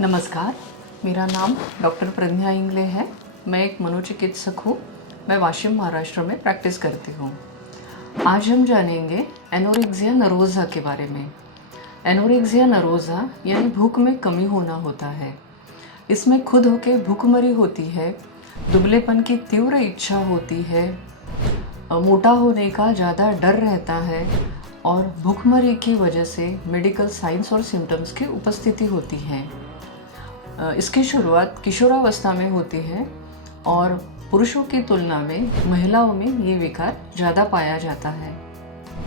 नमस्कार, मेरा नाम डॉक्टर प्रज्ञा इंगले है। मैं एक मनोचिकित्सक हूँ। मैं वाशिम महाराष्ट्र में प्रैक्टिस करती हूँ। आज हम जानेंगे एनोरेक्सिया नर्वोसा के बारे में। एनोरेक्सिया नर्वोसा यानी भूख में कमी होना होता है। इसमें खुद होके भूखमरी होती है, दुबलेपन की तीव्र इच्छा होती है, मोटा होने का ज़्यादा डर रहता है और भूखमरी की वजह से मेडिकल साइंस और सिम्टम्स की उपस्थिति होती है। इसकी शुरुआत किशोरावस्था में होती है और पुरुषों की तुलना में महिलाओं में ये विकार ज़्यादा पाया जाता है।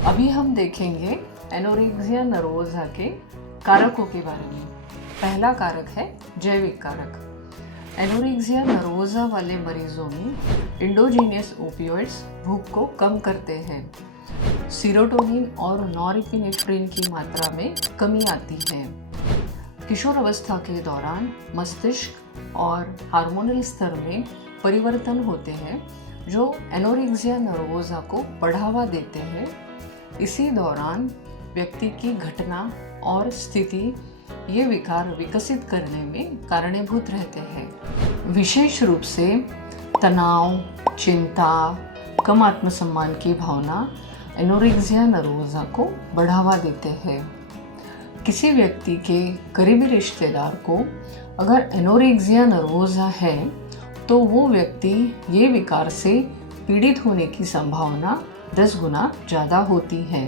अभी हम देखेंगे एनोरेक्सिया नर्वोसा के कारकों के बारे में। पहला कारक है जैविक कारक। एनोरेक्सिया नर्वोसा वाले मरीजों में इंडोजीनियस ओपियोइड्स भूख को कम करते हैं। सीरोटोनिन और नॉरएपिनेफ्रिन की मात्रा में कमी आती है। किशोर अवस्था के दौरान मस्तिष्क और हार्मोनल स्तर में परिवर्तन होते हैं जो एनोरेक्सिया नर्वोसा को बढ़ावा देते हैं। इसी दौरान व्यक्ति की घटना और स्थिति ये विकार विकसित करने में कारणीभूत रहते हैं। विशेष रूप से तनाव, चिंता, कम आत्मसम्मान की भावना एनोरेक्सिया नर्वोसा को बढ़ावा देते हैं। किसी व्यक्ति के करीबी रिश्तेदार को अगर एनोरेक्सिया नर्वोसा है तो वो व्यक्ति ये विकार से पीड़ित होने की संभावना 10 गुना ज़्यादा होती है।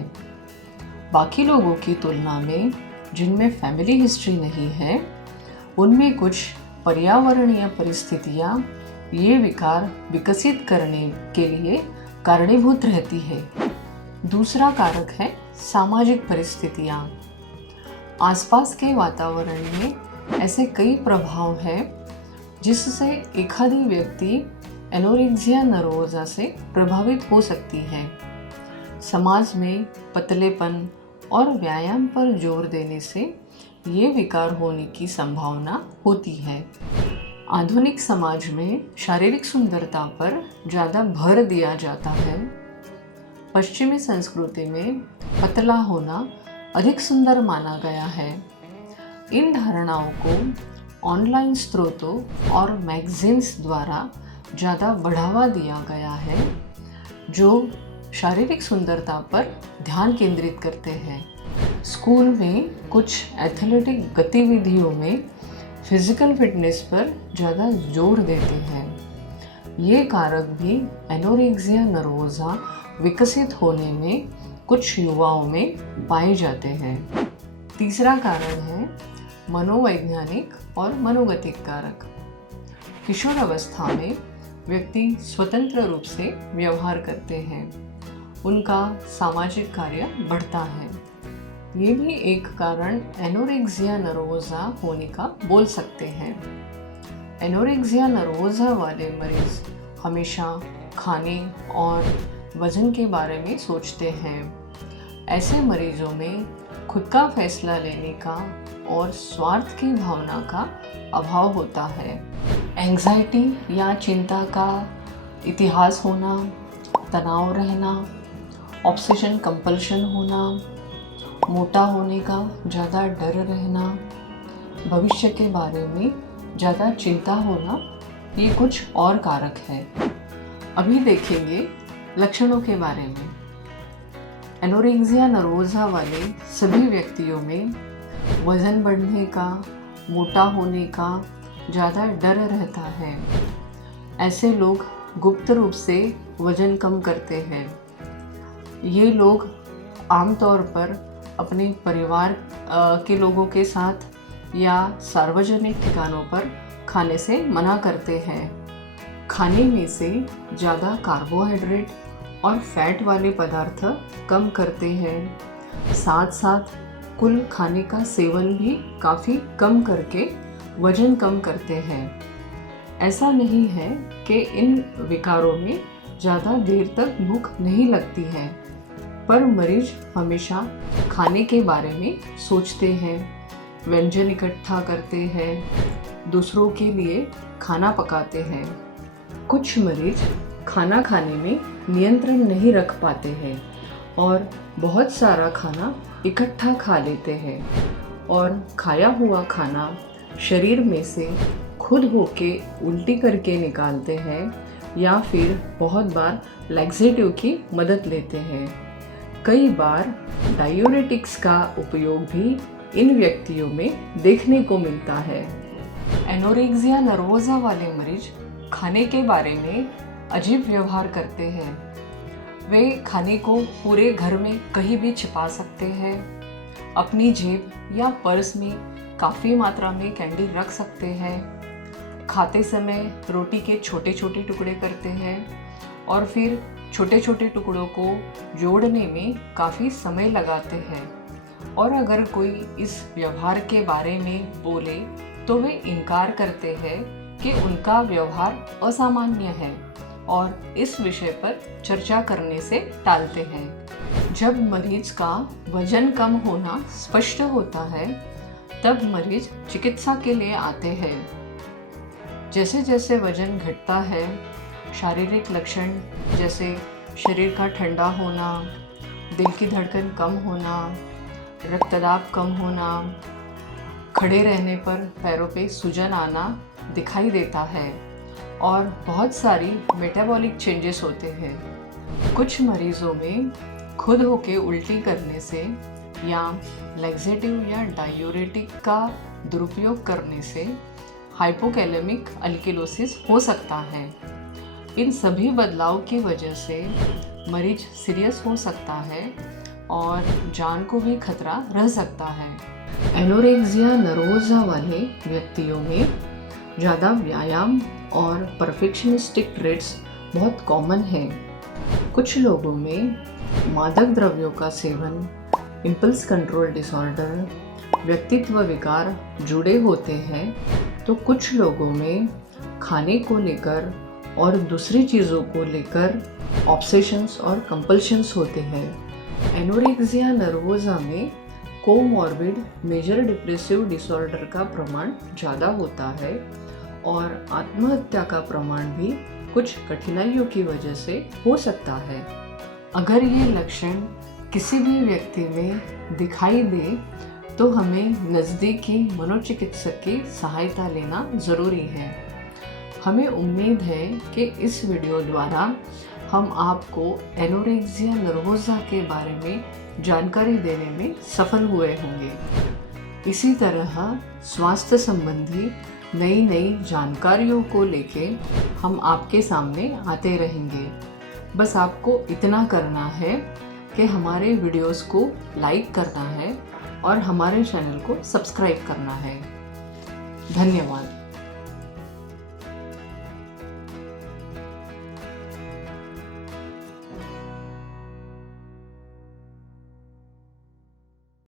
बाकी लोगों की तुलना में जिनमें फैमिली हिस्ट्री नहीं है, उनमें कुछ पर्यावरणीय परिस्थितियाँ ये विकार विकसित करने के लिए कारणीभूत रहती है। दूसरा कारक है सामाजिक परिस्थितियाँ। आसपास के वातावरण में ऐसे कई प्रभाव हैं जिससे एखादी व्यक्ति एनोरेक्सिया नर्वोसा से प्रभावित हो सकती है। समाज में पतलेपन और व्यायाम पर जोर देने से ये विकार होने की संभावना होती है। आधुनिक समाज में शारीरिक सुंदरता पर ज़्यादा भर दिया जाता है। पश्चिमी संस्कृति में पतला होना अधिक सुंदर माना गया है। इन धारणाओं को ऑनलाइन स्रोतों और मैगजीन्स द्वारा ज़्यादा बढ़ावा दिया गया है जो शारीरिक सुंदरता पर ध्यान केंद्रित करते हैं। स्कूल में कुछ एथलेटिक गतिविधियों में फिजिकल फिटनेस पर ज़्यादा जोर देते हैं। ये कारक भी एनोरेक्सिया नर्वोसा विकसित होने में कुछ युवाओं में पाए जाते हैं। तीसरा कारण है मनोवैज्ञानिक और मनोगतिक कारक। किशोर अवस्था में व्यक्ति स्वतंत्र रूप से व्यवहार करते हैं। उनका सामाजिक कार्य बढ़ता है। ये भी एक कारण एनोरेक्सिया नर्वोसा होने का बोल सकते हैं। एनोरेक्सिया नर्वोसा वाले मरीज हमेशा खाने और वजन के बारे में सोचते हैं। ऐसे मरीजों में खुद का फैसला लेने का और स्वार्थ की भावना का अभाव होता है। एंग्जाइटी या चिंता का इतिहास होना, तनाव रहना, ऑब्सेशन कंपल्शन होना, मोटा होने का ज़्यादा डर रहना, भविष्य के बारे में ज़्यादा चिंता होना, ये कुछ और कारक हैं। अभी देखेंगे लक्षणों के बारे में। एनोरेक्सिया नर्वोसा वाले सभी व्यक्तियों में वज़न बढ़ने का, मोटा होने का ज़्यादा डर रहता है। ऐसे लोग गुप्त रूप से वज़न कम करते हैं। ये लोग आमतौर पर अपने परिवार के लोगों के साथ या सार्वजनिक ठिकानों पर खाने से मना करते हैं। खाने में से ज़्यादा कार्बोहाइड्रेट और फैट वाले पदार्थ कम करते हैं। साथ साथ कुल खाने का सेवन भी काफ़ी कम करके वजन कम करते हैं। ऐसा नहीं है कि इन विकारों में ज़्यादा देर तक भूख नहीं लगती है, पर मरीज हमेशा खाने के बारे में सोचते हैं, व्यंजन इकट्ठा करते हैं, दूसरों के लिए खाना पकाते हैं। कुछ मरीज खाना खाने में नियंत्रण नहीं रख पाते हैं और बहुत सारा खाना इकट्ठा खा लेते हैं और खाया हुआ खाना शरीर में से खुद होके उल्टी करके निकालते हैं या फिर बहुत बार लैक्सेटिव की मदद लेते हैं। कई बार डायूरेटिक्स का उपयोग भी इन व्यक्तियों में देखने को मिलता है। एनोरेक्सिया नर्वोसा वाले मरीज खाने के बारे में अजीब व्यवहार करते हैं। वे खाने को पूरे घर में कहीं भी छिपा सकते हैं। अपनी जेब या पर्स में काफ़ी मात्रा में कैंडी रख सकते हैं। खाते समय रोटी के छोटे छोटे टुकड़े करते हैं और फिर छोटे छोटे टुकड़ों को जोड़ने में काफ़ी समय लगाते हैं। और अगर कोई इस व्यवहार के बारे में बोले तो वे इनकार करते हैं कि उनका व्यवहार असामान्य है और इस विषय पर चर्चा करने से टालते हैं। जब मरीज का वजन कम होना स्पष्ट होता है तब मरीज चिकित्सा के लिए आते हैं। जैसे जैसे वजन घटता है, शारीरिक लक्षण जैसे शरीर का ठंडा होना, दिल की धड़कन कम होना, रक्तदाब कम होना, खड़े रहने पर पैरों पे सूजन आना दिखाई देता है और बहुत सारी मेटाबॉलिक चेंजेस होते हैं। कुछ मरीजों में खुद होके उल्टी करने से या लैक्सेटिव या डायूरेटिक का दुरुपयोग करने से हाइपोकैलेमिक अल्किलोसिस हो सकता है। इन सभी बदलाव की वजह से मरीज सीरियस हो सकता है और जान को भी खतरा रह सकता है। एनोरेक्सिया नर्वोसा वाले व्यक्तियों में ज़्यादा व्यायाम और परफेक्शनिस्टिक ट्रेट्स बहुत कॉमन है। कुछ लोगों में मादक द्रव्यों का सेवन, इम्पल्स कंट्रोल डिसऑर्डर, व्यक्तित्व विकार जुड़े होते हैं, तो कुछ लोगों में खाने को लेकर और दूसरी चीज़ों को लेकर ऑब्सेशंस और कंपल्शंस होते हैं। एनोरेक्सिया नर्वोसा में कोमॉर्बिड मेजर डिप्रेसिव डिसऑर्डर का प्रमाण ज़्यादा होता है और आत्महत्या का प्रमाण भी कुछ कठिनाइयों की वजह से हो सकता है। अगर ये लक्षण किसी भी व्यक्ति में दिखाई दे तो हमें नज़दीकी मनोचिकित्सक की सहायता लेना ज़रूरी है। हमें उम्मीद है कि इस वीडियो द्वारा हम आपको एनोरेक्सिया नर्वोसा के बारे में जानकारी देने में सफल हुए होंगे। इसी तरह स्वास्थ्य संबंधी नई नई जानकारियों को लेके हम आपके सामने आते रहेंगे। बस आपको इतना करना है कि हमारे वीडियोस को लाइक करना है और हमारे चैनल को सब्सक्राइब करना है। धन्यवाद।